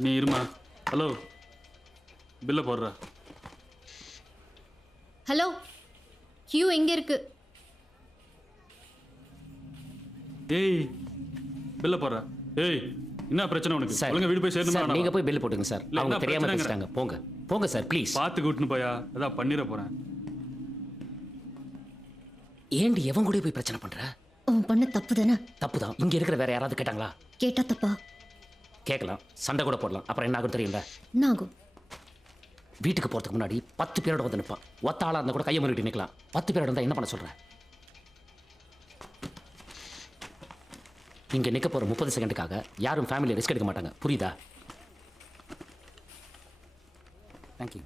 நீ இருமா. ஹலோ, பில்ல போடுற. ஹலோ, கியூ எங்க இருக்கு? ஏய், பில்ல போடுற. ஏய், என்ன பிரச்சனை உனக்கு? ஒழுங்கா வீடு போய் சேரணுமா? நீங்க போய் பில் போட்டுங்க சார். அவங்க தெரியாம பேசிட்டாங்க. போங்க போங்க சார் ப்ளீஸ். பார்த்து கூட்டின்னு போயா, அதான் பண்ணிட போறேன். ஏண்டி எவன் கூட போய் பிரச்சனை பண்ற? அவன் பண்ண தப்பு தானே? தப்பு தான். இங்க இருக்கிற வேற யாராவது கேட்டாங்களா? கேட்டா தப்பா? கேட்கலாம், சண்டை கூட போடலாம். அப்புறம் என்ன ஆகும் தெரியல? என்ன ஆகும்? வீட்டுக்கு போறதுக்கு முன்னாடி 10 பேரோட வந்து நிற்பான். ஒத்த ஆளா இருந்தா கூட கையை முறிட்டு நிற்கலாம். 10 பேரோட இருந்தா என்ன பண்ண சொல்ற? இங்க நிற்க போற 30 செகண்டுக்காக யாரும் ஃபேமிலி ரிஸ்க் எடுக்க மாட்டாங்க. புரியுதா? தேங்க்யூ.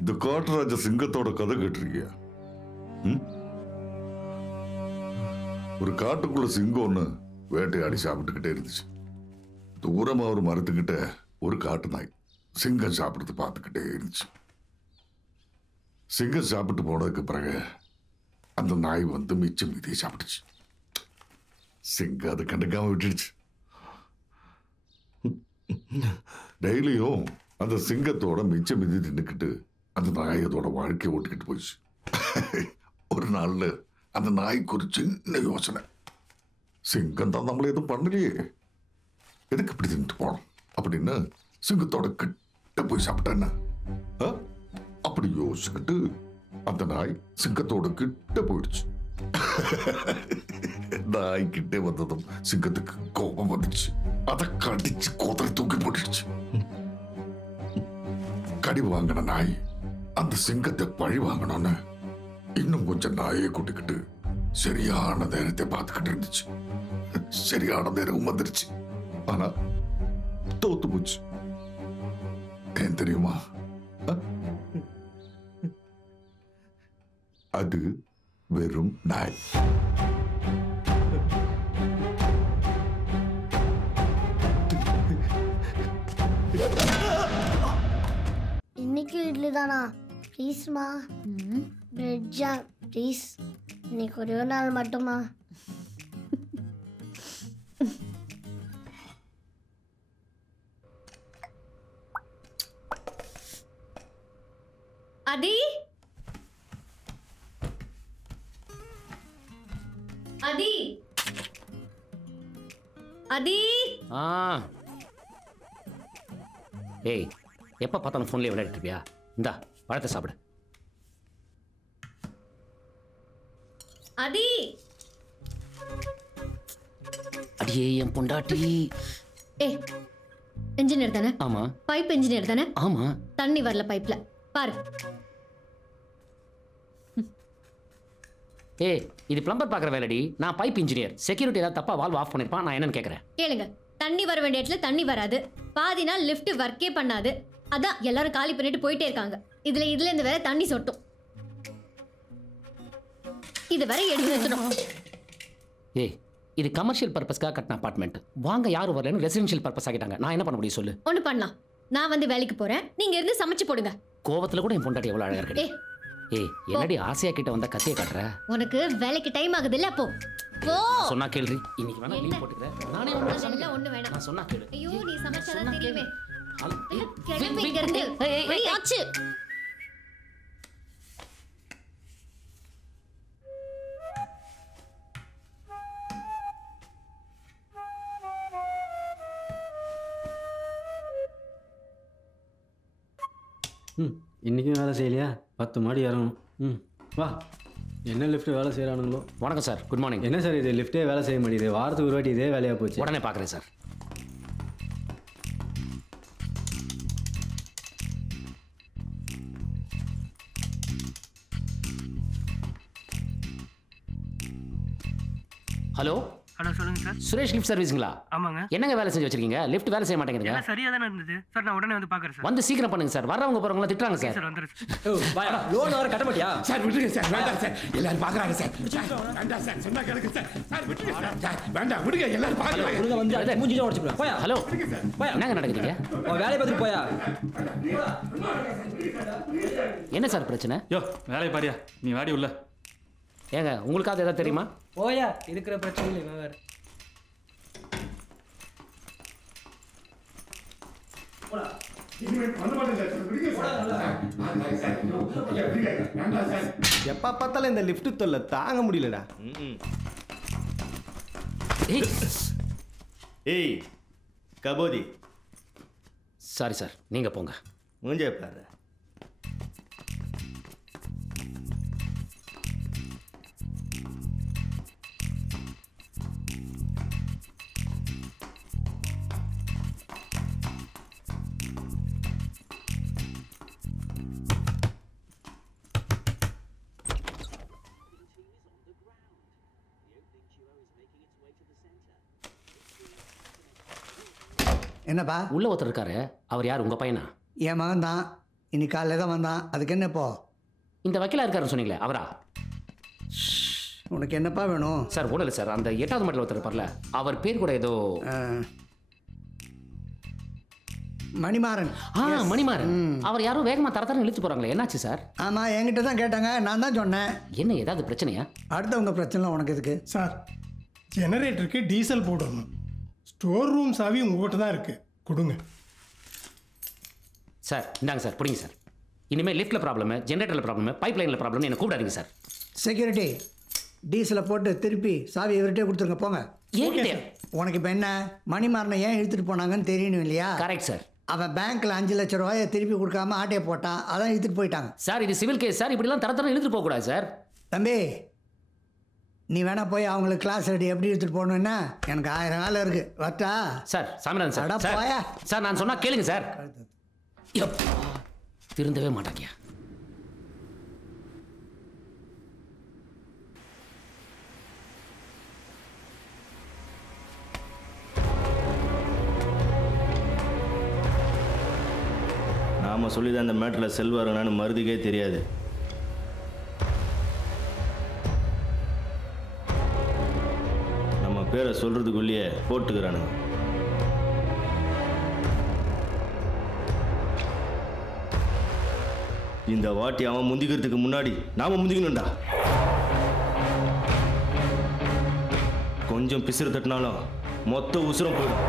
இந்த காட்டுராஜ சிங்கத்தோட கதை கேட்டிருக்கியா? ஒரு காட்டுக்குள்ள சிங்கம் ஒண்ணு வேட்டையாடி சாப்பிட்டுக்கிட்டே இருந்துச்சு. தூரமா ஒரு மரத்துக்கிட்ட ஒரு காட்டு நாய் சிங்கம் சாப்பிடுறது பார்த்துக்கிட்டே இருந்துச்சு. சிங்கம் சாப்பிட்டு போனதுக்கு பிறகு அந்த நாய் வந்து மிச்சம் மீதியை சாப்பிட்டுச்சு. சிங்கம் அதை கண்டுக்காம விட்டுடுச்சு. டெய்லியும் அந்த சிங்கத்தோட மிச்சம் மீதி தின்னுக்கிட்டு அந்த நாய் அதோட வாழ்க்கையை ஓட்டுக்கிட்டு போயிடுச்சு. ஒரு நாள்ல அந்த நாய்க்கு ஒரு சின்ன யோசனை. சிங்கம் தான் நம்மள எதுவும் பண்ணலையே, எதுக்கு இப்படி தின்னுட்டு போனோம் அப்படின்னு சிங்கத்தோட கிட்ட போய் சாப்பிட்டேன்னு அப்படி யோசிச்சுக்கிட்டு அந்த நாய் சிங்கத்தோட கிட்ட போயிடுச்சு. நாய் கிட்டே வந்ததும் சிங்கத்துக்கு கோபம் வந்துச்சு. அதை கடிச்சு கோதரை தூக்கி போட்டுடுச்சு. கடி வாங்கின நாய் அந்த சிங்கத்தை பழி வாங்கணும்னு இன்னும் கொஞ்சம் நாயை கூட்டிக்கிட்டு சரியான நேரத்தை பார்த்துக்கிட்டு இருந்துச்சு. சரியான நேரம் வந்துருச்சு. ஆனா தோத்து போச்சு. ஏன் தெரியுமா? அது வெறும் நாய். இன்னைக்கு இட்லி தானா? ப்ளீஸ்மா. Bread jam please. இன்னைக்கு ஒரே ஒரு நாள் மட்டுமா? அதி அதி அதி. ஏய், எப்ப பார்த்தாலும் போன்லயே விளையாடிட்டு இருப்பியா? இந்தா பழத்தை சாப்பிடு. அதி. அடியே என் பொண்டாட்டி. ஏய், இன்ஜினியர் தானே? ஆமா. பைப் இன்ஜினியர் தானே? ஆமா. தண்ணி வரல பைப்ல பாரு. ஏய், இது பிளம்பர் பாக்குற வேலைடி. நான் பைப் இன்ஜினியர். செக்யூரிட்டி ஏதாவது தப்பா வால்வ் ஆஃப் பண்ணிருப்பான். நான் என்னன்னு கேக்குறேன். கேளுங்க. தண்ணி வர வேண்டிய இடத்துல தண்ணி வராது. பாதி நாள் லிஃப்ட் ஒர்க்கே பண்ணாது. அதான் எல்லாரும் காலி பண்ணிட்டு போயிட்டே இருக்காங்க. இதுல இருந்து வேற தண்ணி சொட்டும். இது வரை எடுத்து நிறுத்தணும். ஏய், இது கமர்ஷியல் பர்பஸ்க்காக கட்டின அபார்ட்மெண்ட். வாங்க யாரும் வரலன்னு ரெசிடென்ஷியல் பர்பஸ் ஆகிட்டாங்க. நான் என்ன பண்ண முடியும் சொல்லு? ஒன்று பண்ணலாம். நான் வந்து வேலைக்கு போறேன், நீங்க இருந்து சமைச்சு போடுங்க. கோவத்துல கூட என் பொண்டாட்டி எவ்வளவு அழகா இருக்கு. ஏய் என்னடி ஆசையா கிட்ட வந்தா கத்திய காட்டுற? உனக்கு வேலைக்கு டைம் ஆகுது இல்ல, போ போ. சொன்னா கேளுடி, இன்னைக்கு வேணா லீவ் போட்டுக்கிறேன். நானே உங்களுக்கு அதெல்லாம் ஒண்ணு வேணாம். நான் சொன்னா கேளு. ஐயோ நீ சமைச்சாதான் தெரியுமே. ஏய், கிளம்பி இங்க இருந்து. மணி ஆச்சு. இன்றைக்கும் வேலை செய்யலையா? 10 மாடி இறங்கணும். வா. என்ன லிஃப்ட் வேலை செய்கிறானுங்களோ. வணக்கம் சார், குட் மார்னிங். என்ன சார் இது லிஃப்ட்டே வேலை செய்ய மாட்டேங்குது? வாரத்துக்கு ஒரு வாட்டி இதே வேலையாக போச்சு. உடனே பார்க்குறேன் சார். ஹலோ ஹலோ சொல்லுங்க சார். சுரேஷ் லிஃப்ட் சர்வீஸுங்களா? ஆமாங்க. என்னங்க வேலை செஞ்சு வச்சிருக்கீங்க? லிஃப்ட் வேலை செய்ய மாட்டேங்குதுங்க. எல்லாம் சரியா தானே இருந்தது சார். நான் உடனே வந்து பார்க்குறேன் சார். வந்து சீக்கிரம் பண்ணுங்க சார், வர்றவங்க போறவங்கள திட்டுறாங்க சார். சார் வந்துடுறேன். லோன் வர கட்ட மாட்டியா? சார் விட்டுருங்க சார், வேண்டாம் சார், எல்லாரும் பார்க்குறாங்க சார். வேண்டாம் சார், சொன்னா கேளுங்க சார். சார் விட்டுருங்க சார், வேண்டாம் விடுங்க, எல்லாரும் பார்க்குறாங்க. ஒழுங்கா வந்து மூஞ்சி உடச்சுக்கலாம். போயா. ஹலோ என்னங்க நடக்குதுங்க? வேலையை பார்த்துட்டு போயா. என்ன சார் பிரச்சனை? யோ வேலையை பாரியா, நீ வாடி உள்ள. ஏங்க உங்களுக்காவது ஏதாவது தெரியுமா? போயா, இருக்கிற பிரச்சனையில் இவன் வேறு. எப்போ பார்த்தாலும் இந்த லிஃப்ட் தொல்லை தாங்க முடியலடா. ஏய் கபோதி. சாரி சார், நீங்க போங்க. மூஞ்சே பாரு. என்னப்பா? உள்ள ஒருத்தர் இருக்காரு, அவர் யார்? உங்க பையனா? என் மகன் தான். இன்னைக்கு காலையில் தான் வந்தான். அதுக்கு என்னப்போ? இந்த வக்கீலா இருக்காருன்னு சொன்னீங்களே, அவரா? உனக்கு என்னப்பா வேணும்? சார் ஒன்றும் இல்லை சார், அந்த 8வது மாடியில் ஒருத்தர் இருப்பார்ல, அவர் பேர் கூட ஏதோ மணிமாறன். மணிமாறன். அவர் யாரும் வேகமாக தரத்தரம் இழுத்து போகிறாங்களே, என்னாச்சு சார்? ஆமாம், என்கிட்ட தான் கேட்டாங்க, நான் தான் சொன்னேன். என்ன ஏதாவது பிரச்சனையா? அடுத்தவங்க பிரச்சனை உனக்கு எதுக்கு? சார் ஜெனரேட்டருக்கு டீசல் போடணும். ஸ்டோர் ரூம் சாவி உங்கள்கிட்ட தான் இருக்குது, கொடுங்க. சார் இந்தாங்க சார், பிடிங்க சார். இனிமேல் லிஃப்ட்டில் ப்ராப்ளமு, ஜென்ரேட்டரில் ப்ராப்ளமு, பைப் லைனில் ப்ராப்ளம் என்ன கூப்பிடாதீங்க சார். செக்யூரிட்டி, டீசலை போட்டு திருப்பி சாவி இவர்கிட்டே கொடுத்துருங்க, போங்க. உனக்கு இப்போ என்ன, மணிமாறனை ஏன் இழுத்துட்டு போனாங்கன்னு தெரியணும் இல்லையா? Correct sir. அவன் பேங்க்கில் 5 லட்சம் ரூபாயை திருப்பி கொடுக்காம ஆட்டையை போட்டான், அதான் இழுத்துட்டு போயிட்டாங்க. சார் இது சிவில் கேஸ் சார், இப்படிலாம் தரத்தரம் இழுத்துட்டு போகக்கூடாது சார். தம்பி, நீ வேணா போய் அவங்களுக்கு கிளாஸ் ரெடி எப்படி எடுத்துகிட்டு போகணுன்னா, எனக்கு 1000 வேலை இருக்குது, வரட்டா? Sir Saminathan sir. சார் நான் சொன்னா கேளுங்க சார். திருந்தவே மாட்டாங்க. நாம சொல்லிதான் அந்த மேட்டில் செல்வாருன்னு மருதுக்கே தெரியாது. நம்ம பேரை சொல்றதுக்குள்ளேயே போட்டுக்கிறானுங்க. இந்த வாட்டி அவன் முந்திக்கிறதுக்கு முன்னாடி நாம முந்திக்கணும்டா. கொஞ்சம் பிசுறு தட்டினாலும் மொத்த உசுரம் போயிடும்.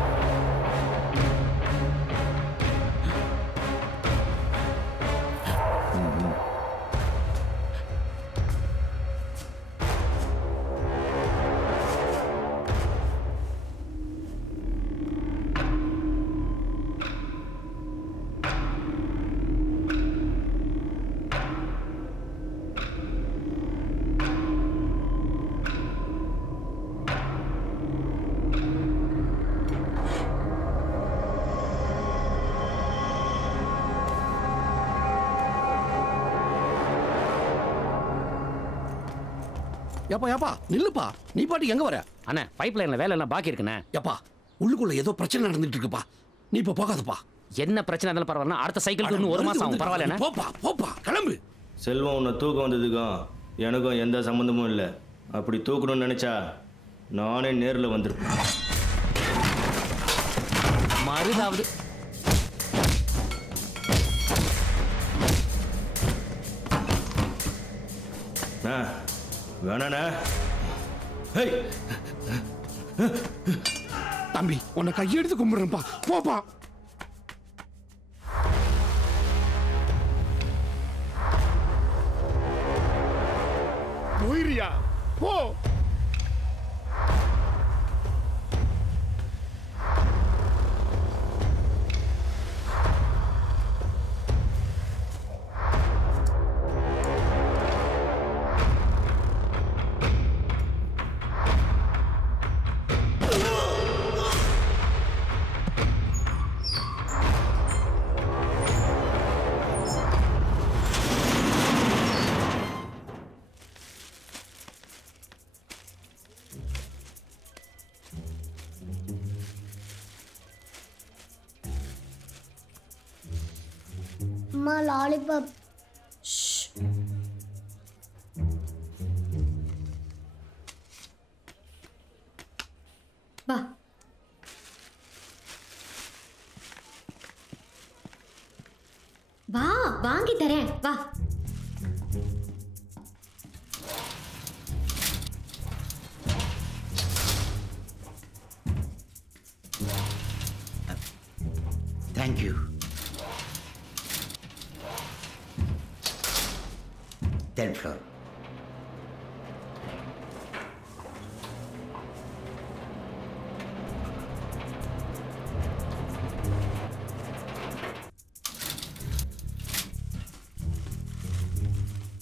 ஏப்பா ஏப்பா நில்லுப்பா, நீ பாட்டுக்கு எங்க வர? அண்ணா பைப் லைன்ல வேலை எல்லாம் பாக்கி இருக்குண்ணே. ஏப்பா உள்ளுக்குள்ள ஏதோ பிரச்சனை நடந்துட்டு இருக்குப்பா, நீ இப்ப போகாதப்பா. என்ன பிரச்சனை இருந்தாலும் பரவாயில்ல, அடுத்த சைக்கிளுக்கு இன்னும் 1 மாசம் ஆகும், பரவாயில்ல. போப்பா போப்பா, கிளம்பு. செல்வம் உன்னை தூக்கம் வந்ததுக்கும் எனக்கும் எந்த சம்மந்தமும் இல்லை. அப்படி தூக்கணும்னு நினைச்சா நானே நேரில் வந்திருப்பேன். மறுதாவது வேணாண்ணா. தம்பி உன்னை கையெடுத்து கும்பிடுறேன்ப்பா. போப்பா. போயிரியா? போ. அம்மா லாலிபாப். வா. வா வாங்கி தரேன் வா. Thank you. 10th floor.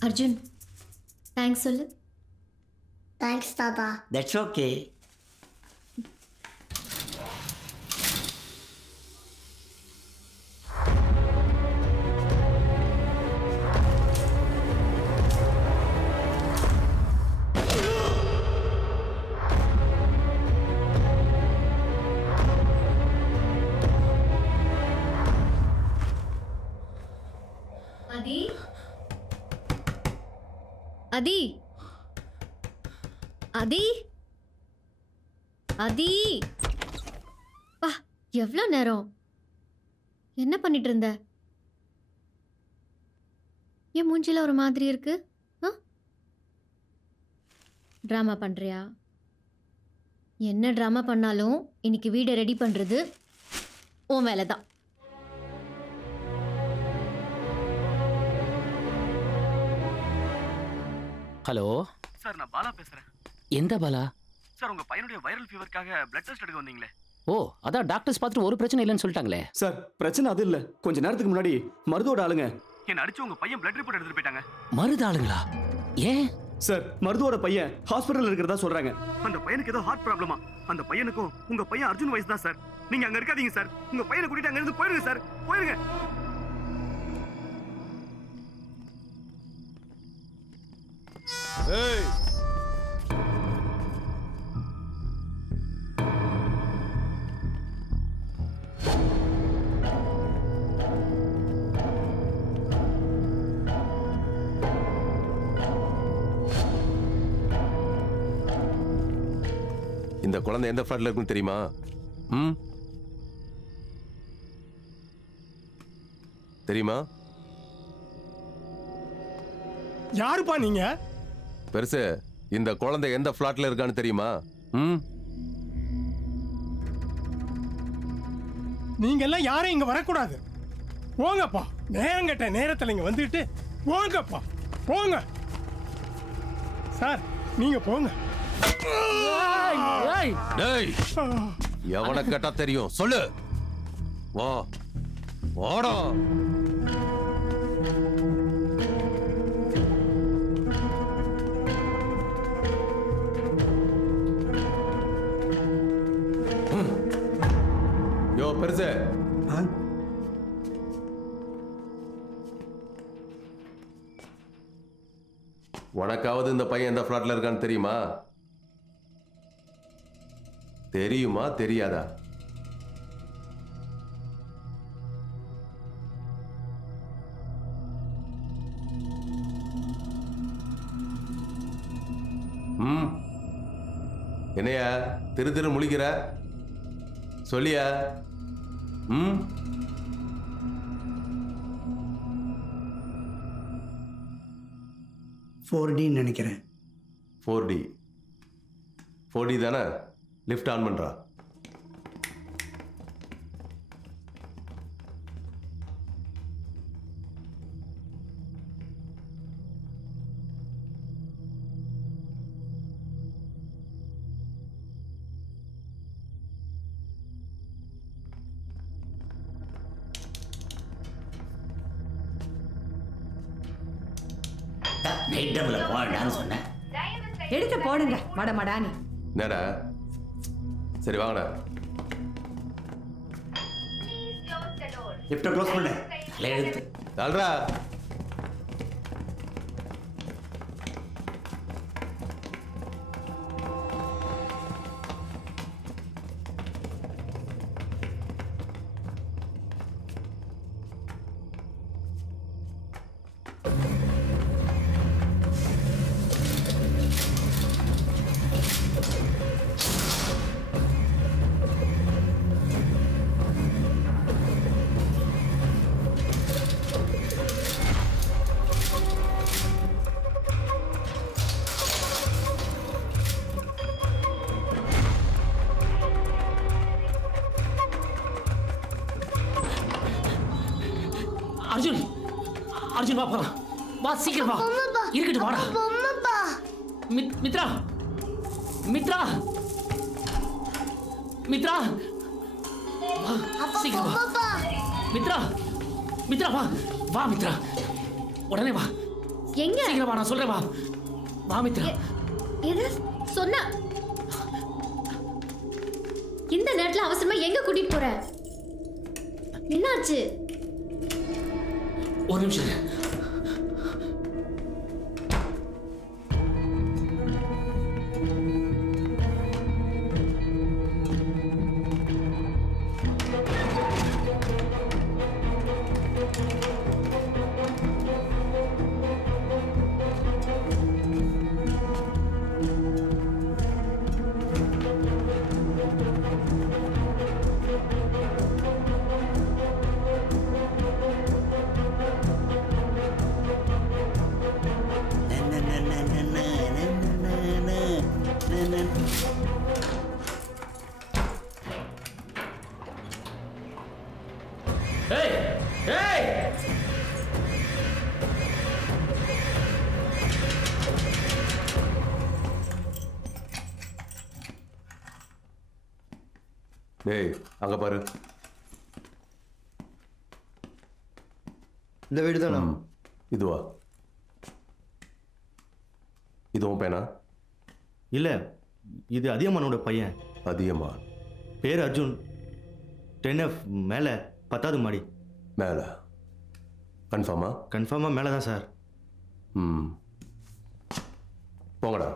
Arjun thanks சொல்லு. தேங்க்ஸ் தாத்தா. That's okay. அதி அதி அதி அதி வா. எவ்வளோ நேரம் என்ன பண்ணிட்டு இருந்த? என் மூஞ்சில ஒரு மாதிரி இருக்கு. ட்ராமா பண்றியா? என்ன ட்ராமா பண்ணாலும் இன்னைக்கு வீடை ரெடி பண்றது உன் வேலை தான். ஹலோ சார், நான் பாலா பேசுறேன். எந்த பாலா? சார், உங்க பையனுடைய வைரல் ஃபீவருக்காக பிளட் டெஸ்ட் எடுக்க வந்தீங்களே. ஓ அதான் டாக்டர்ஸ் பார்த்துட்டு ஒரு பிரச்சனை இல்லைன்னு சொல்லிட்டாங்களே. சார் பிரச்சனை அது இல்லை. கொஞ்ச நேரத்துக்கு முன்னாடி மருதோட ஆளுங்க என்ன அடிச்சு உங்க பையன் பிளட் ரிப்போர்ட் எடுத்துட்டு போயிட்டாங்க. மருது ஆளுங்களா? ஏன் சார்? மருதோட பையன் ஹாஸ்பிட்டல் இருக்கிறதா சொல்றாங்க. அந்த பையனுக்கு ஏதோ ஹார்ட் ப்ராப்ளமா. அந்த பையனுக்கும் உங்க பையன் அர்ஜுன் வயசு தான் சார். நீங்க அங்க இருக்காதீங்க சார். உங்க பையனை கூட்டிட்டு அங்க இருந்து போயிருங்க சார். போயிருங்க. ஏய் இந்த குழந்தை எந்த ஃபிளாட்ல இருக்குன்னு தெரியுமா? தெரியுமா? யாருப்பா நீங்க? பெருசு, இந்த குழந்தை எந்த ஃபிளாட்ல இருக்கான்னு தெரியுமா? நீங்க எல்லாம் யாரும் இங்க வரக்கூடாது. போங்கப்பா. நேரங்கட்ட நேரத்தில் இங்க வந்துட்டு போங்கப்பா. போங்க சார், நீங்க போங்க. எவனை கேட்டா தெரியும் சொல்லு. வா வாடா. யோ பெருசு, உனக்காவது இந்த பையன் எந்த ஃபிளாட்ல இருக்கான்னு தெரியுமா? தெரியுமா தெரியாதா? என்னையா திரு திரு முழிக்கிற? சொல்லியா? 4Dன்னு நினைக்கிறேன். 4D தானே? லிஃப்ட் ஆன் பண்ணுறா. நைட் டபுள் போடான்னு சொன்னேன். எடுத்து போடுங்க மடமடானி. என்னடா? சரி வாங்கடா. லிஃப்ட்டை க்ளோஸ் பண்ணு. நல்லா எடுத்து தள்ளுறா. அர்ஜுன் வா போலாம். வா சீக்கிரம் வா. இருக்கட்டும் வாடா. மித்ரா மித்ரா மித்ரா வா சீக்கிரம் வா. மித்ரா மித்ரா வா வா மித்ரா உடனே வா. எங்க? சீக்கிரம் வா நான் சொல்றேன் வா. வா மித்ரா. எது சொன்னா இந்த நேரத்துல அவசரமா எங்க கூட்டிட்டு போற? என்னாச்சு? ஒரு நிமிஷம். டேய் அங்க பாரு. இந்த வீடு தானா? இதுவா? இதுவும் பையனா? இல்லை, இது அதியமானோட பையன். அதியமான் பேர் அர்ஜுன். 10F மேலே 10வது மாடி. மேலே? கன்ஃபார்மா? கன்ஃபார்மாக மேலே தான் சார். போங்கடா.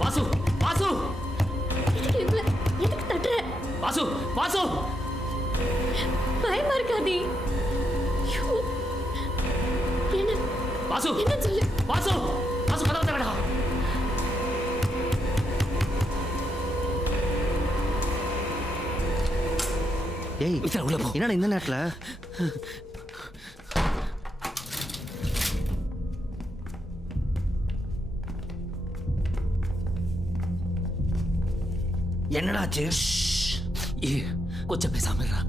வாசு வாசு எதுக்கு தட்டுற? வாசு வாசு பயமா இருக்காதி. என்ன வாசு என்ன சொல்லு? வாசு வாசு கதவை தரடா. ஏய் என்னடா இந்த நேரத்தில்? என்னடாச்சு? கொஞ்சம் பேசாம இருடா.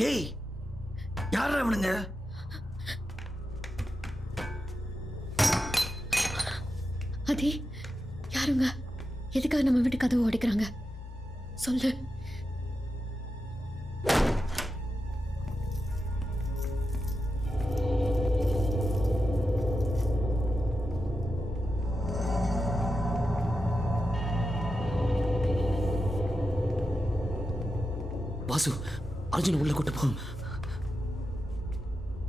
டேய் யாரா அவனுங்க? அதே யாருங்க? எதுக்காக நம்ம வீட்டு கதவு உடைக்கிறாங்க? சொல்லு. வாசு, அர்ஜுன் உள்ள கூட்டு போ.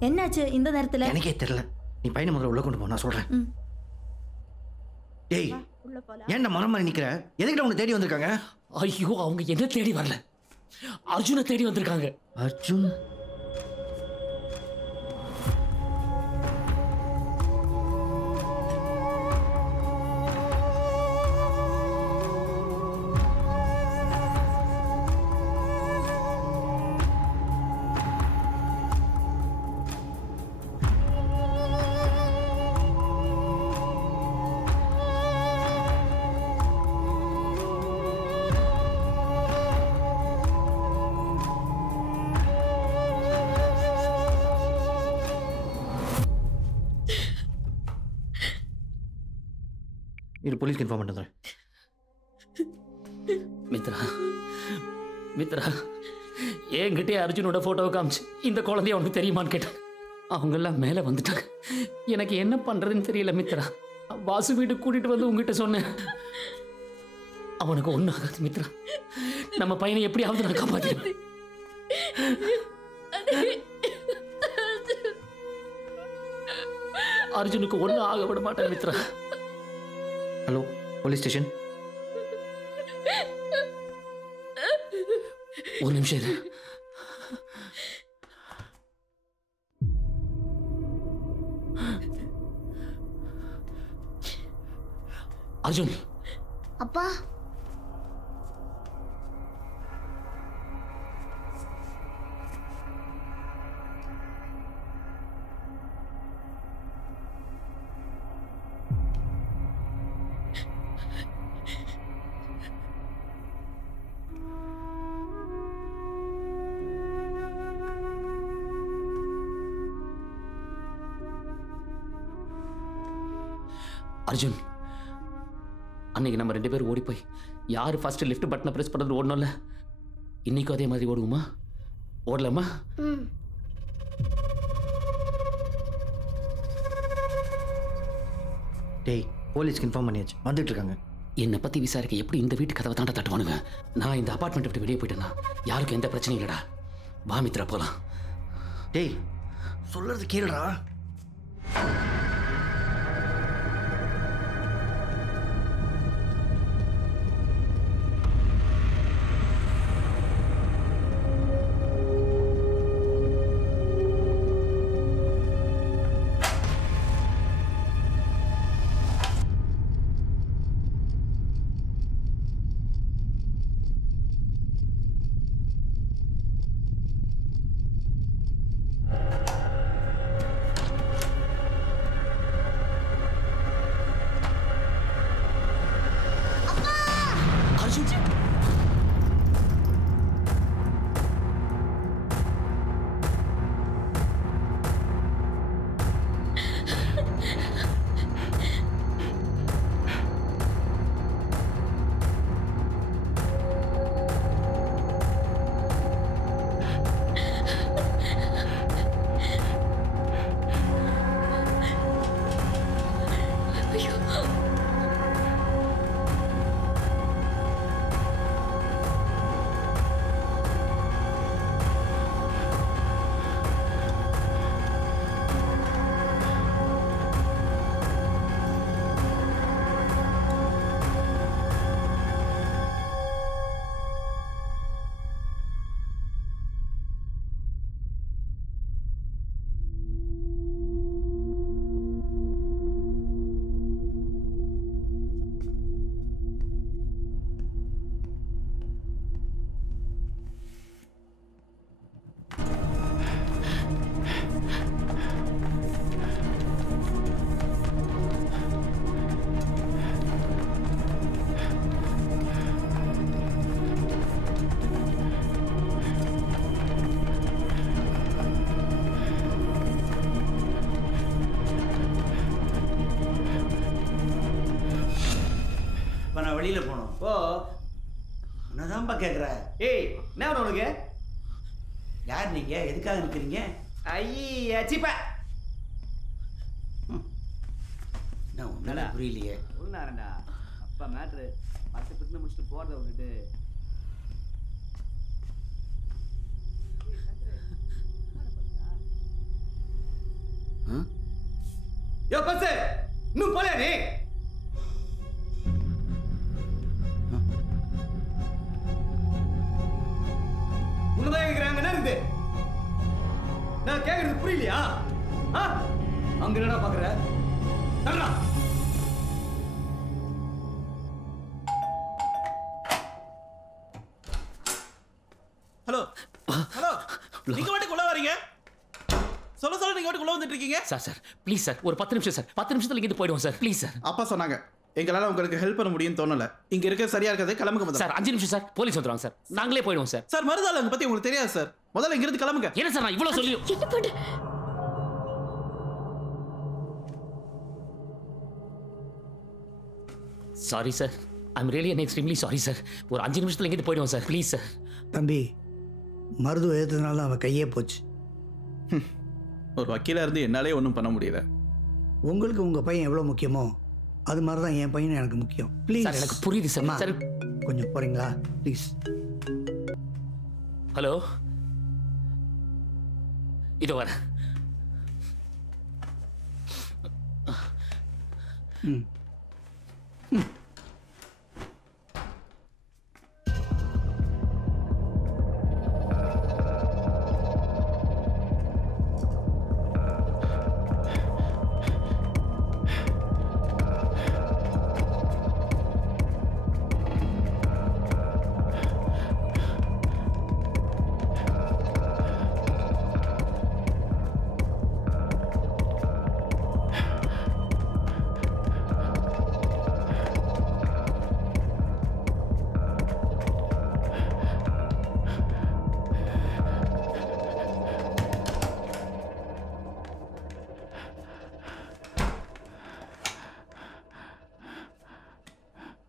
என்னாச்சு இந்த நேரத்துல? எனக்கே தெரியல. நீ பையனை முதல்ல உள்ள கொண்டு போ, நான் சொல்றேன். டேய் ஏன்டா மரம் மாதிரி நிக்கிற? எதுக்கிட்ட உன்னை தேடி வந்திருக்காங்க? ஐயோ, அவங்க என்ன தேடி வரல, அர்ஜுனை தேடி வந்திருக்காங்க. அர்ஜுன்? இது போலீஸ்க்கு இன்ஃபார்ம் பண்ணுறேன். மித்ரா, மித்ரா, என்கிட்டே அர்ஜுனோட ஃபோட்டோவை காமிச்சு இந்த குழந்தைய அவனுக்கு தெரியுமான்னு கேட்டேன். அவங்கெல்லாம் மேலே வந்துட்டாங்க. எனக்கு என்ன பண்ணுறதுன்னு தெரியல மித்ரா. வாசு வீட்டுக்கு கூட்டிகிட்டு வந்து உங்ககிட்ட சொன்னேன். அவனுக்கு ஒன்றும் ஆகாது மித்ரா. நம்ம பையனை எப்படியாவது நான் காப்பாற்றிடுவேன். அர்ஜுனுக்கு ஒன்றும் ஆக விட மாட்டேன் மித்ரா. Hello, police station. ஒரு நிமிஷம் இரு. அர்ஜுன். அப்பா. அர்ஜுன், அன்னைக்கு நம்ம 2 பேரும் ஓடி போய் யார் ஃபர்ஸ்ட் லிஃப்ட் பட்டனை பிரஸ் பண்ணுறது ஓடணும்ல, இன்னைக்கும் அதே மாதிரி ஓடுவோமா? ஓடலாமா? டேய், போலீஸ்க்கு இன்ஃபார்ம் பண்ணியாச்சு, வந்துட்டு இருக்காங்க. என்னை பற்றி விசாரிக்க எப்படி இந்த வீட்டு கதவை தாண்ட தட்டுவானுங்க? நான் இந்த அபார்ட்மெண்ட் விட்டு வெளியே போயிட்டேன்னா யாருக்கும் எந்த பிரச்சனையும் இல்லைடா. வா மித்ரா, போகலாம். டேய் சொல்றது கேளுடா. ஏன்பா கேட்குற? ஏய் என்ன உனக்கு? யார் நீங்க? எதுக்காக நிற்கிறீங்க? ஐயா சீப்பா என்ன ஒன்றும் புரியலையே. உள்ளாரண்டா அப்பா மேட்ரு 10 பிரிட்னு முடிச்சுட்டு போகிறத விட்டுட்டு யோ பஸ்ஸு இன்னும் போலையா நீ? உன்னதான் கேட்குறாங்க என்ன இருக்குது? நான் கேட்கறது புரியலையா? அங்க என்னடா பாக்குற? தர்றா ஹலோ ஹலோ நீங்க வாட்டுக்கு உள்ள வரீங்க? சொல்ல நீங்க வாட்டுக்கு உள்ள வந்துட்டு இருக்கீங்க? சார் ப்ளீஸ் சார் ஒரு 10 நிமிஷம் சார் 10 நிமிஷத்துல இங்க போயிடுவோம் சார் ப்ளீஸ் சார். அப்பா சொன்னாங்க எங்களால உங்களுக்கு ஹெல்ப் பண்ண முடியும்னு தோணல. இங்க இருக்க சரியா இருக்காது, கிளம்புங்க சார். 5 நிமிஷம் சார், போலீஸ் வந்துருவாங்க சார், நாங்களே போயிடுவோம் சார். சார் மருதாளங்க பத்தி உங்களுக்கு தெரியாது சார், முதல்ல இங்க இருந்து கிளம்புங்க. என்ன சார் நான் இவ்வளவு சொல்லியும் என்ன பண்ற? Sorry sir, I'm really and extremely sorry sir. ஒரு 5 நிமிஷத்துல இங்கே போயிடுவோம் சார் ப்ளீஸ் சார். தம்பி, மருது எழுதுனால அவன் கையே போச்சு. ஒரு வக்கீலா இருந்து என்னாலே ஒன்றும் பண்ண முடியல. உங்களுக்கு உங்க பையன் எவ்வளவு முக்கியமோ அது மாதிரி தான் என் பையன் எனக்கு முக்கியம். ப்ளீஸ் சார், எனக்கு புரியுது சார். சார் கொஞ்சம் போறீங்களா ப்ளீஸ்? ஹலோ, இதோ வர.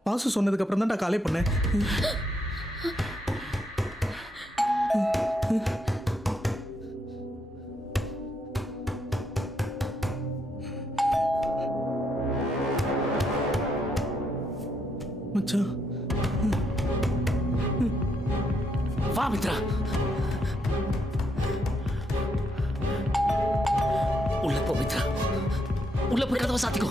பாசு சொன்னதுக்கு அப்புறம் தான் நான் காலே பண்ணேன். மச்சான் வா மித்ரா, உள்ள போ மித்ரா, உள்ள போய் கதவை சாத்திக்கோ.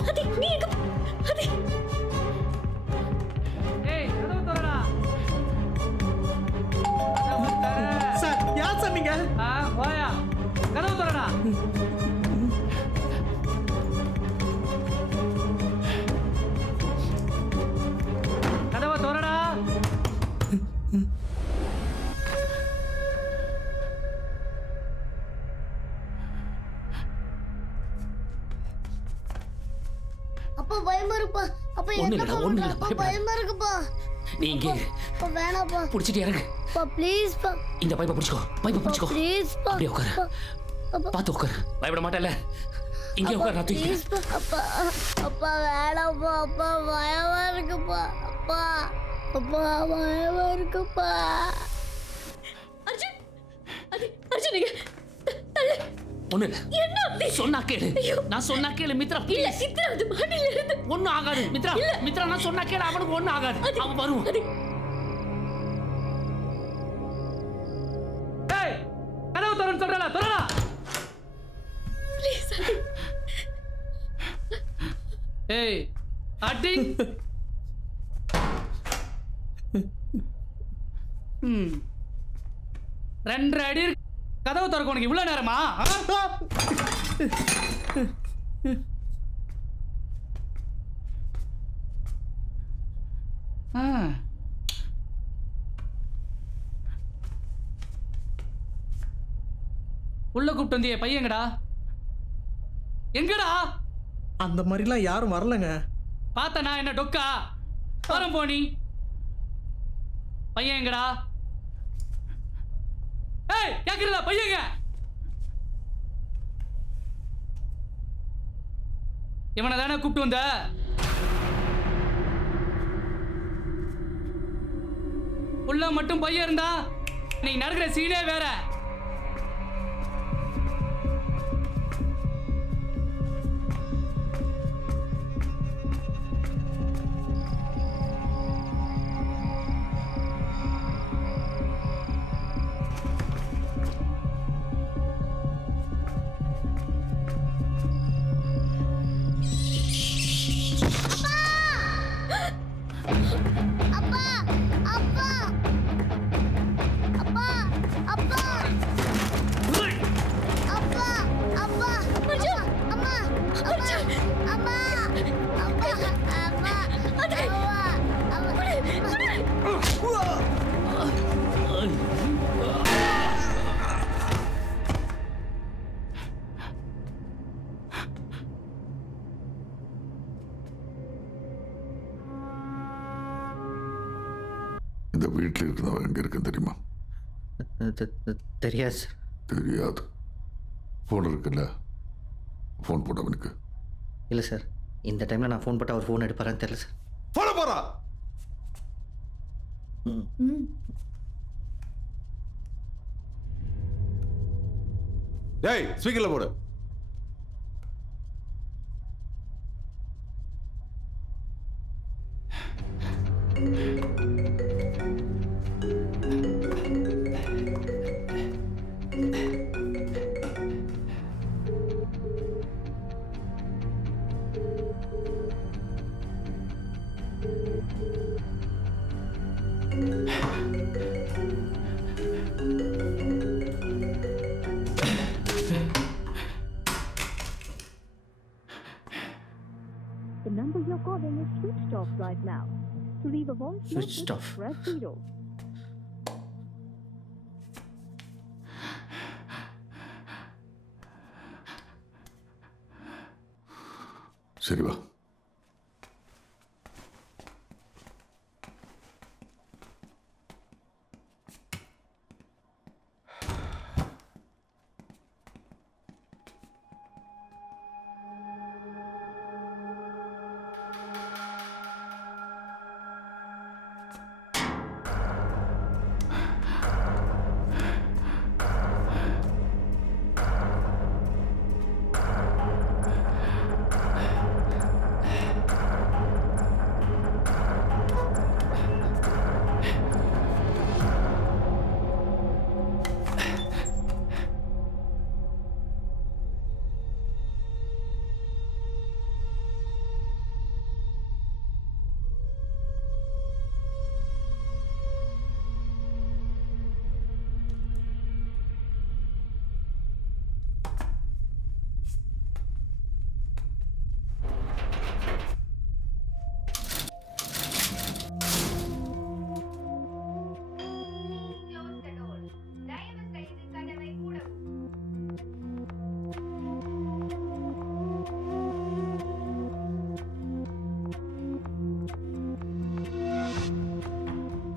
சார், யார் சார் நீங்க? வாயா, கதவு திறடா. கதவை திறடா. அப்பா பயமா இருப்பா. அப்பா என்ன பயமா இருக்குப்பா. நீங்க அப்பா வேணாப்பா. புடிச்சிட்டு இறங்கு. அப்பா ப்ளீஸ் பா. இந்த பைப்பை பிடிச்சுக்கோ, பைப்பை பிடிச்சுக்கோ. ப்ளீஸ் பா. அப்படியே உட்காரு, பார்த்து உட்காரு, பயப்பட மாட்டேல. இங்கே உட்காரு, நான் ப்ளீஸ் பா. அப்பா அப்பா வேணாப்பா. அப்பா பயமா இருக்குப்பா. அப்பா அப்பா பயமா இருக்குப்பா. அர்ஜுன், அர்ஜுன் நீங்க தள்ளு. ஒண்ணு இல்ல, சொன்னா கேளு. நான் சொன்னா கேளு மித்ரா. இல்ல சித்ரா, அது மாடியில இருந்து ஒண்ணும் ஆகாது மித்ரா. மித்ரா, நான் சொன்னா கேளு, அவனுக்கு ஒண்ணும் ஆகாது. அவன் வருவான். ஏய், கதவு திறன்னு சொல்றல, திறடா. ப்ளீஸ். ஏய், அடி. ரெண்டு அடி கதவு திறக்க உனக்கு இவ்வளவு நேரமா? உள்ள கூப்பிட்டு வந்தியே பையங்கடா, எங்கடா? அந்த மாதிரிலாம் யாரும் வரலங்க. பார்த்தனா என்ன டொக்கா? வரம் போனி பையன் எங்கடா? ஏய், கேக்குறல பையங்க? இவனை தானே கூப்பிட்டு வந்த? உள்ள மட்டும் பையன் இருந்தா நீ நடக்கிற சீனே வேற. இந்த வீட்டில் இருக்கிறவன் எங்க இருக்கு தெரியுமா? தெரியாது சார். தெரியாது. ஃபோன் இருக்குல்ல, ஃபோன் போட்டவனுக்கு. இல்லை சார், இந்த டைமில் நான் ஃபோன் போட்டால் அவர் ஃபோன் எடுப்பாரான்னு தெரியல சார். போட போறா. டேய் ஸ்பீக்கர்ல போடு. The number you're calling is switched off right now. To leave a voice Switched message, off. press 0. சரி வா.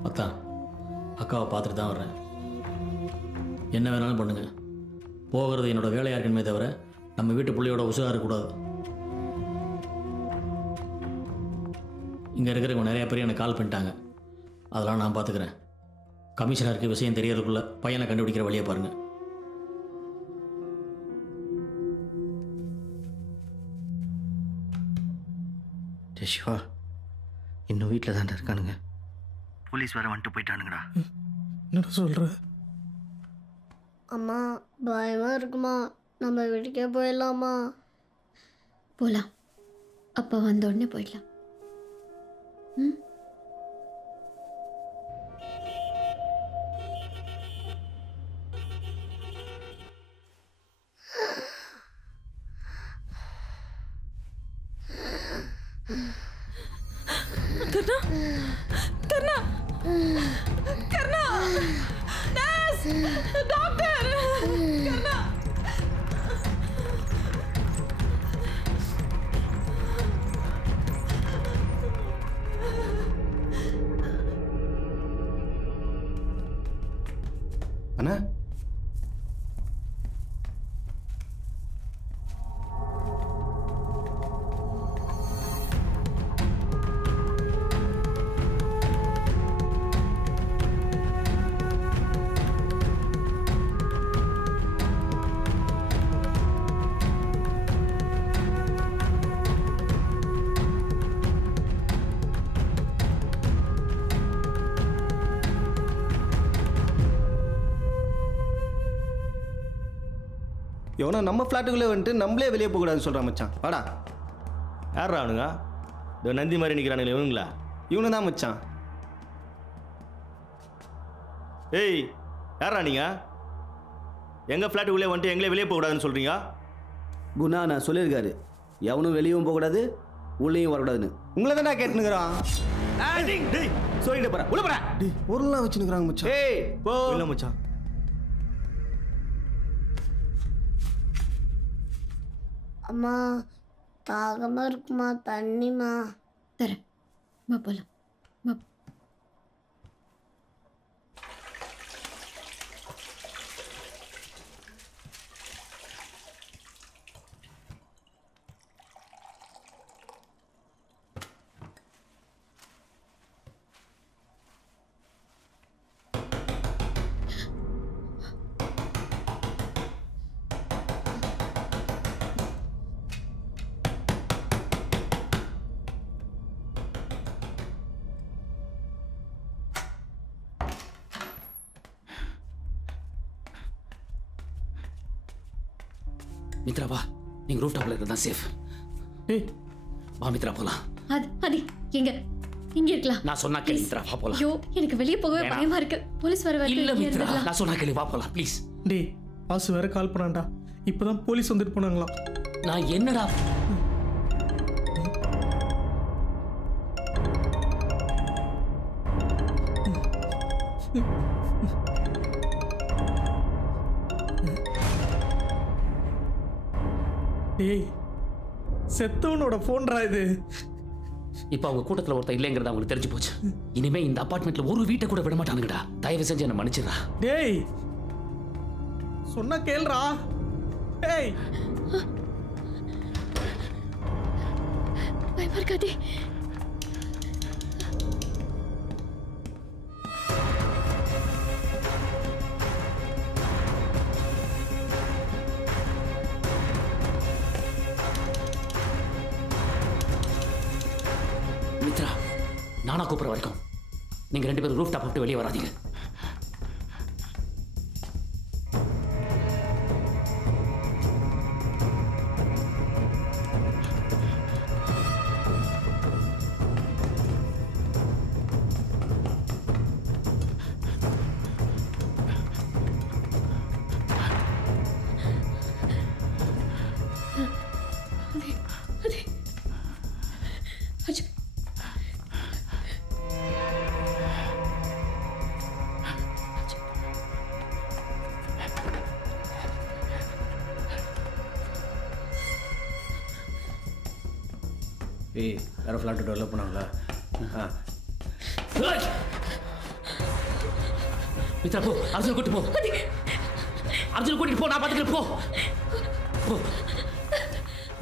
அத்தான், அக்காவை பார்த்துட்டு தான் வர்றேன். என்ன வேணாலும் பண்ணுங்க. போகிறது என்னோட வேலையாக இருக்கணுமே தவிர நம்ம வீட்டு பிள்ளையோட உசுராக இருக்கக்கூடாது. இங்கே இருக்கிறவங்க நிறைய பேர் எனக்கு கால் பண்ணிட்டாங்க. அதெல்லாம் நான் பார்த்துக்கிறேன். கமிஷனருக்கு விஷயம் தெரியறதுக்குள்ள பையனை கண்டுபிடிக்கிற வழியை பாருங்கள். சிவா இன்னும் வீட்டில் தான்டா இருக்கானுங்க. போலீஸ் வேற வந்துட்டு போயிட்டானுங்கடா. என்னடா சொல்ற? அம்மா பயமா இருக்குமா? நம்ம வீட்டுக்கே போயிடலாமா? போகலாம். அப்போ வந்த உடனே போயிடலாம். ம். கர்ணா, கர்ணா, கர்ணா, நர்ஸ், டாக்டர், கர்ணா. அண்ணா எவனோ நம்ம ஃப்ளாட்டுக்குள்ளே வந்துட்டு நம்மளே வெளியே போகக்கூடாதுன்னு சொல்கிறான் மச்சான். வாடா. யாரா அவனுங்க? இந்த நந்தி மாதிரி நிற்கிறானுங்களே இவனுங்களா? இவனு தான் மச்சான். ஏய் யாரா நீங்கள்? எங்கள் ஃப்ளாட்டுக்குள்ளே வந்துட்டு எங்களே வெளியே போகக்கூடாதுன்னு சொல்கிறீங்க? குணா நான் சொல்லியிருக்காரு, எவனும் வெளியும் போகக்கூடாது உள்ளேயும் வரக்கூடாதுன்னு. உங்களை தான் நான் கேட்டுனுக்குறான். சொல்லிட்டு போகிறேன் உள்ள போகிறேன். பொருள்லாம் வச்சுனுக்குறாங்க மச்சான். ஏய் போ. இல்லை மச்சான். அம்மா தாகமாக இருக்குமா, தண்ணிமா தரேன். வா போலாம். வா. மித்ரா வா, நீங்க ரூஃப் டாப்ல இருந்தா சேஃப். டேய் வா மித்ரா போலாம். அது இங்க இருக்கலாம். நான் சொன்னா கேளு மித்ரா, வா போலாம். ஐயோ எனக்கு வெளிய போகவே பயமா இருக்கு. போலீஸ் வர வரைக்கும் இல்ல இங்கே மித்ரா, இருந்துடலாம். நான் சொன்னா கேளு, வா போலாம் ப்ளீஸ். டேய் பாசு வேற கால் பண்ணான்டா. இப்பதான் போலீஸ் வந்துட்டு போனாங்களா? நான் என்னடா டேய் செத்தவனோட போன்டா இது. இப்ப அவங்க கூட்டத்துல ஒருத்தன் இல்லைங்கிறது அவங்களுக்கு தெரிஞ்சு போச்சு. இனிமே இந்த அபார்ட்மெண்ட்ல ஒரு வீட்டை கூட விட மாட்டானுங்கடா. தயவு செஞ்சு என்ன மன்னிச்சிடா. டேய் சொன்னா கேளுடா. டேய் பயமா இருக்காதே. மித்ரா, நானா கூப்பிடுற வரைக்கும் நீங்க 2 பேரும் ரூஃப் டாப் விட்டு வெளியே வராதீங்க. ஏய் யாரோ ஃப்ளாட்டு டெவலப் பண்ணாங்களா? மித்ரா போ, அர்ஜுன் கூட்டு போ. அர்ஜுன் கூட்டிட்டு போ, நான் பார்த்துக்கிறேன். போ போ.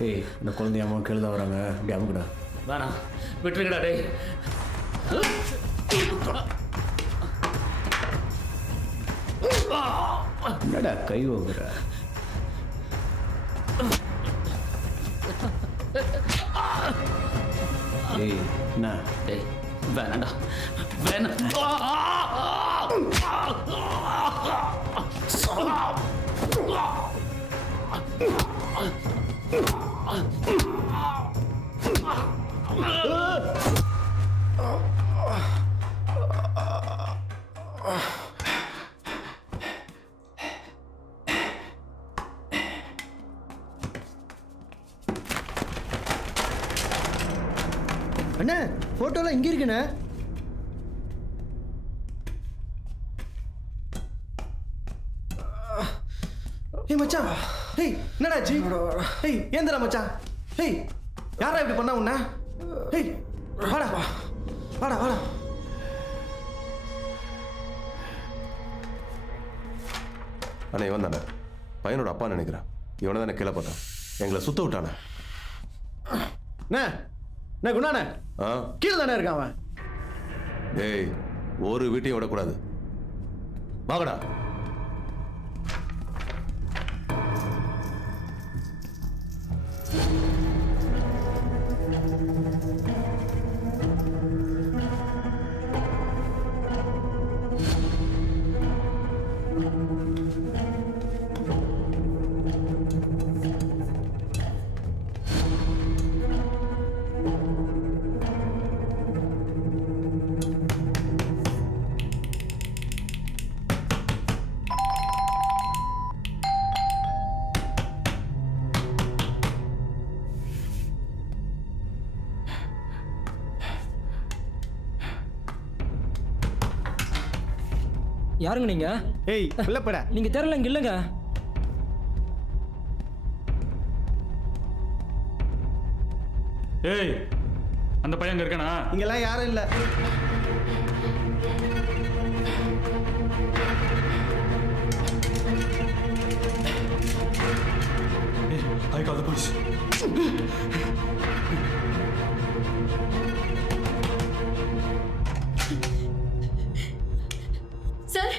ஏய் இந்த குழந்தைய அம்மா கேள்வி தான் வராங்க, இப்படி அமுக்குடா. வேணாம் விட்டுருங்கடா. டேய் என்னடா கை ஓகுற? ஏய் என்ன? டேய் வேணாண்டா, வேணாம். அண்ணா போட்டோலாம் இங்கே இருக்குண்ணே. ஏய் மச்சான், ஏய் என்னடாச்சு? ஏய் ஏந்திரா மச்சான். ஏய் யாரா இப்படி பண்ணா உன்ன? ஏய் வாடா வாடா வாடா. அண்ணா இவன் தானே பையனோட அப்பா நினைக்கிறேன். இவனை தானே கீழே பார்த்தான், எங்களை சுத்த விட்டானே. என்ன குணாண்ணே? கீழே தானே இருக்கான் அவன். ஏய் ஒரு வீட்டையும் விடக்கூடாது, வாங்கடா. யாருங்க நீங்க? ஏய் உள்ளப்பட. நீங்க தெரியல இங்க இல்லங்க. ஏய் அந்த பையன் அங்க இருக்கானா? இங்கெல்லாம் யாரும் இல்ல. I call the police. Sir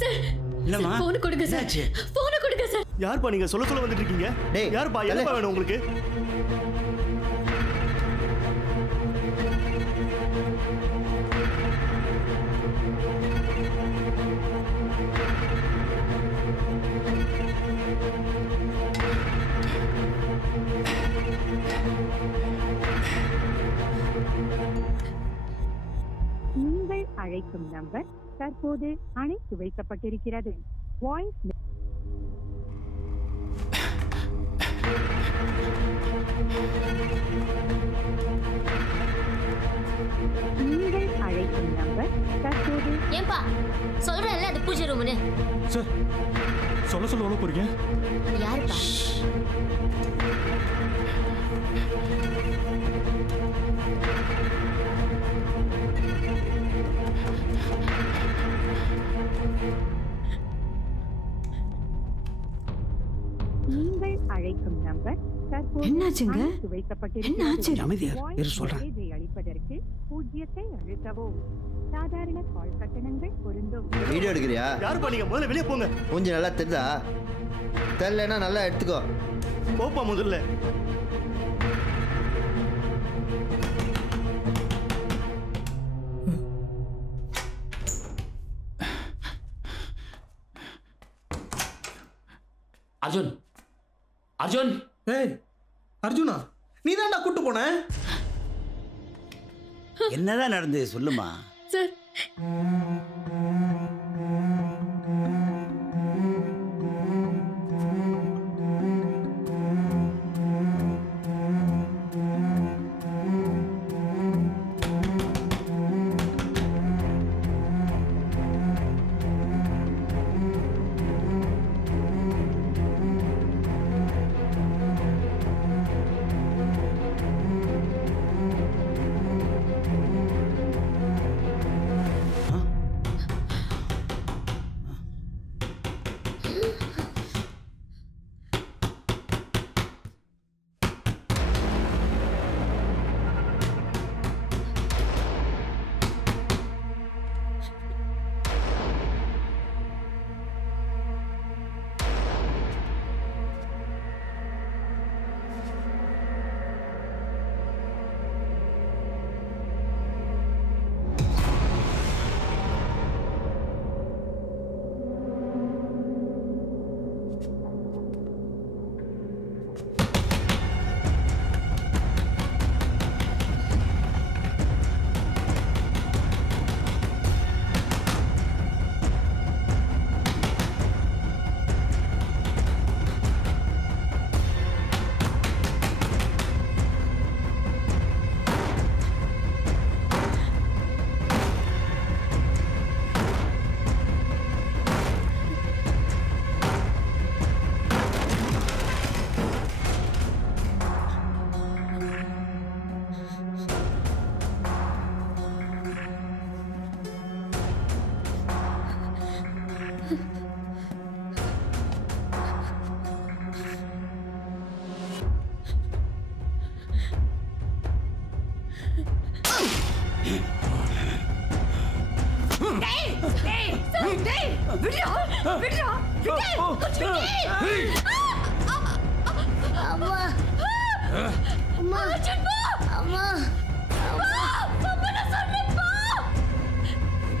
sir இல்லம்மா. போன் கொடுங்க சார். போன் கொடுங்க சார். யார்ப்பா நீங்க சொல்ல வந்துட்டு இருக்கீங்க? டேய் யார்ப்பா என்னப்பா வேணும் உங்களுக்கு? நீங்கள் அழைக்கும் நம்பர் தற்போது அணைத்து வைக்கப்பட்டிருக்கிறது. வாய்ஸ் நீங்கள் அழைக்கும் நம்பர் தற்போது. ஏன்பா சொல்றேன்ல அது பூஜை ரூம்னு. சார் சொல்ல உள்ள போறீங்க? யாருப்பா? நீங்கள் அழைக்கும் நம்பர் தற்போது என்னாச்சுங்க? அணைத்து வைக்கப்பட்டிருக்கிறது. என்னாச்சு? அமைதியா இரு. இரு சொல்றேன். வாய்ஸ் மெசேஜை அளிப்பதற்கு 0 அழுத்தவும். சாதாரண கால் கட்டணங்கள் பொருந்தும். வீடியோ எடுக்கிறியா? யார்ப்பா நீங்க? முதல்ல வெளியே போங்க. கொஞ்சம் நல்லா தெரிதா? தெரியலன்னா நல்லா எடுத்துக்கோ. போப்பா முதல்ல. அர்ஜுன் அர்ஜுன். ஏய் அர்ஜுனா, நீ தான்டா கூட்டு போன. என்னதான் நடந்தது சொல்லுமா. சார்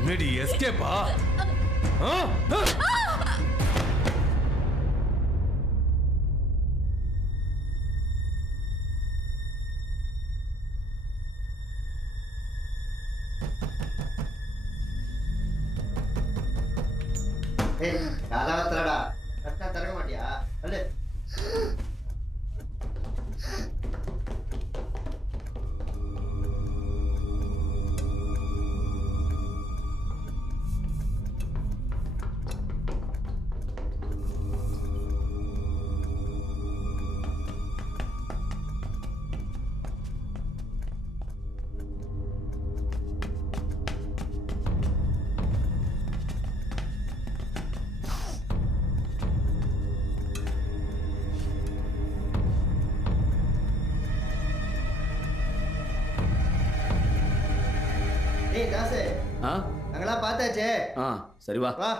என்னடி எஸ்கேப்பா? காலாவத்தலடா கரெக்டா திறக்க மாட்டியா? அல்ல ஏய் தாசே ஆ நாங்களா பார்த்தாச்சே ஆ சரி வா வா